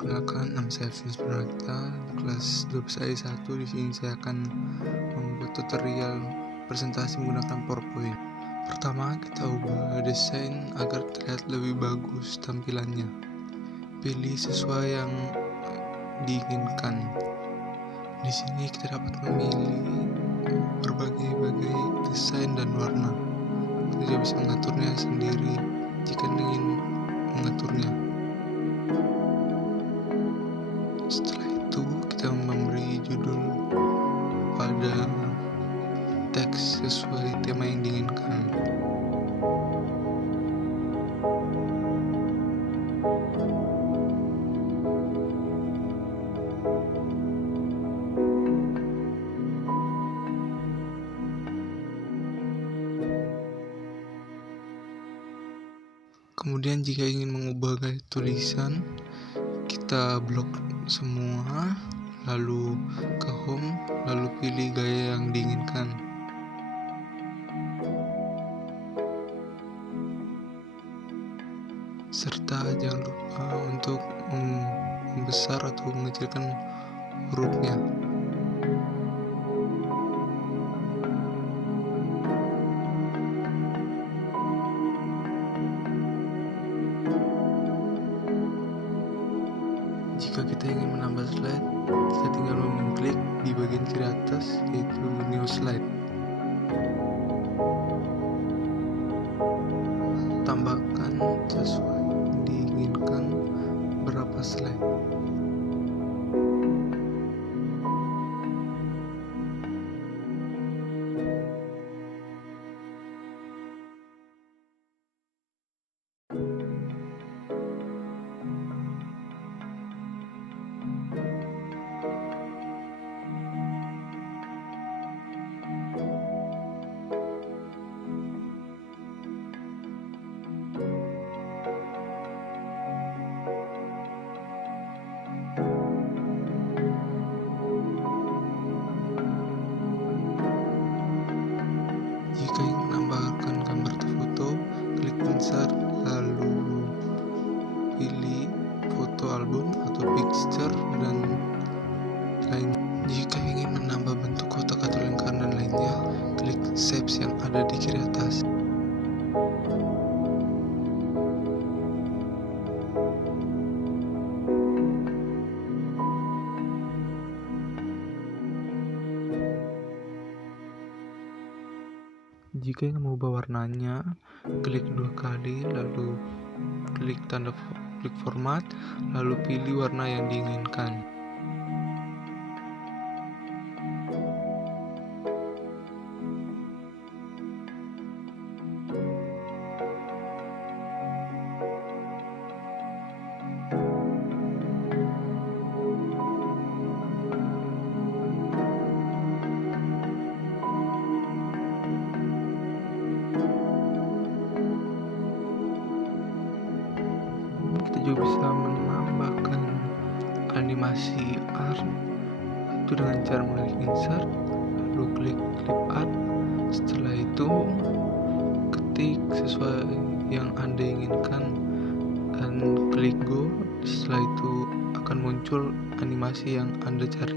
Perkenalkan, nama saya AFSELINUS kelas 12A1. Di sini saya akan membuat tutorial presentasi menggunakan PowerPoint. Pertama, kita ubah desain agar terlihat lebih bagus tampilannya. Pilih sesuai yang diinginkan. Di sini kita dapat memilih berbagai desain dan warna. Kita bisa mengaturnya sendiri jika ingin mengaturnya. Setelah itu kita memberi judul pada teks sesuai tema yang diinginkan. Kemudian jika ingin mengubah gaya tulisan, kita blok semua, lalu ke home, lalu pilih gaya yang diinginkan. Serta jangan lupa untuk membesar atau mengecilkan hurufnya. Jika kita ingin menambah slide, kita tinggal mengklik di bagian kiri atas, yaitu New Slide. Tambahkan sesuai diinginkan berapa slide. Jika ingin menambahkan gambar atau foto, klik insert, lalu pilih foto album atau picture dan lain. Jika ingin menambah bentuk kotak atau lingkaran dan lainnya, klik shapes yang ada di kiri atas. Jika ingin mengubah warnanya, klik 2 kali, lalu klik tanda klik format, lalu pilih warna yang diinginkan. Kita juga bisa menambahkan animasi art itu dengan cara mengklik insert, lalu klik clip art. Setelah itu ketik sesuai yang Anda inginkan dan klik go. Setelah itu akan muncul animasi yang Anda cari.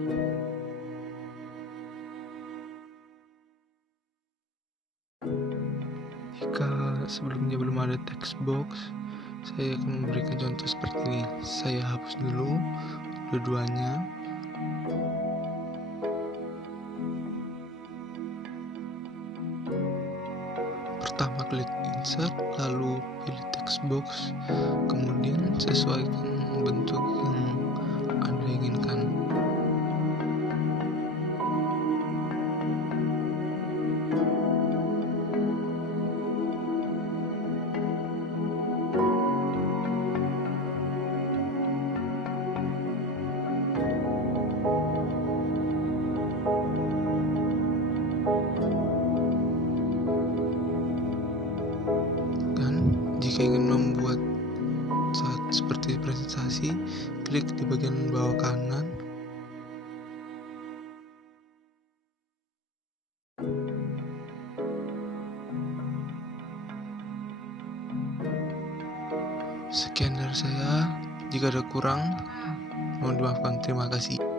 Jika sebelumnya belum ada text box, saya akan memberikan contoh seperti ini. Saya hapus dulu dua-duanya. Pertama klik insert, lalu pilih text box, kemudian sesuaikan bentuk yang Anda inginkan. Jika ingin membuat saat seperti presentasi, klik di bagian bawah kanan. Sekian dari saya. Jika ada kurang, Mohon dimaafkan. Terima kasih.